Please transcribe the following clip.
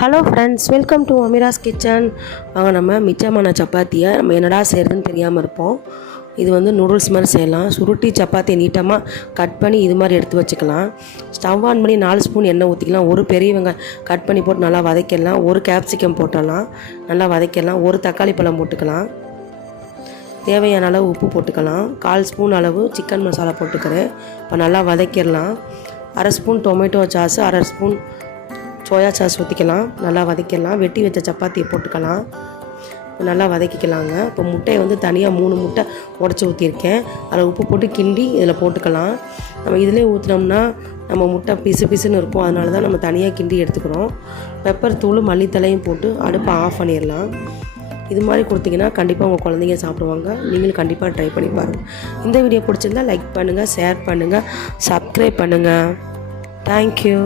Hello friends, welcome to Ameera's kitchen. வாங்க நம்ம மிச்சமான சப்பாத்தியை நம்ம என்னடா செய்கிறதுன்னு தெரியாமல் இருப்போம். இது வந்து நூடுல்ஸ் மாதிரி செய்யலாம். சுருட்டி சப்பாத்தியை நீட்டமாக கட் பண்ணி இது மாதிரி எடுத்து வச்சுக்கலாம். ஸ்டவ் ஆன் பண்ணி 4 ஸ்பூன் எண்ணெய் ஊற்றிக்கலாம். ஒரு பெரிய வெங்காயம் கட் பண்ணி போட்டு நல்லா வதக்கிடலாம். ஒரு கேப்சிகம் போட்டுடலாம், நல்லா வதக்கிடலாம். ஒரு தக்காளி பழம் போட்டுக்கலாம். தேவையான அளவு உப்பு போட்டுக்கலாம். 1/4 ஸ்பூன் அளவு சிக்கன் மசாலா போட்டுக்கிறேன். இப்போ நல்லா வதக்கிடலாம். 1/2 spoon tomato sauce, 1/2 spoon soya sauce ஊற்றிக்கலாம். நல்லா வதக்கிடலாம். வெட்டி வச்ச சப்பாத்தியை போட்டுக்கலாம். நல்லா வதக்கிக்கலாங்க. இப்போ முட்டையை வந்து தனியாக 3 முட்டை உடச்சி ஊற்றிருக்கேன். அதில் உப்பு போட்டு கிண்டி இதில் போட்டுக்கலாம். நம்ம இதிலே ஊற்றினோம்னா நம்ம முட்டை பிசு பிசுன்னு இருக்கும். அதனால தான் நம்ம தனியாக கிண்டி எடுத்துக்கிறோம். பெப்பர் தூள் மல்லித்தலையும் போட்டு அடுப்பை ஆஃப் பண்ணிடலாம். இது மாதிரி கொடுத்தீங்கன்னா கண்டிப்பாக உங்கள் குழந்தைங்க சாப்பிடுவாங்க. நீங்களும் கண்டிப்பாக ட்ரை பண்ணி பாருங்கள். இந்த வீடியோ பிடிச்சிருந்தால் லைக் பண்ணுங்கள், ஷேர் பண்ணுங்கள், சப்ஸ்கிரைப் பண்ணுங்கள். தேங்க்யூ.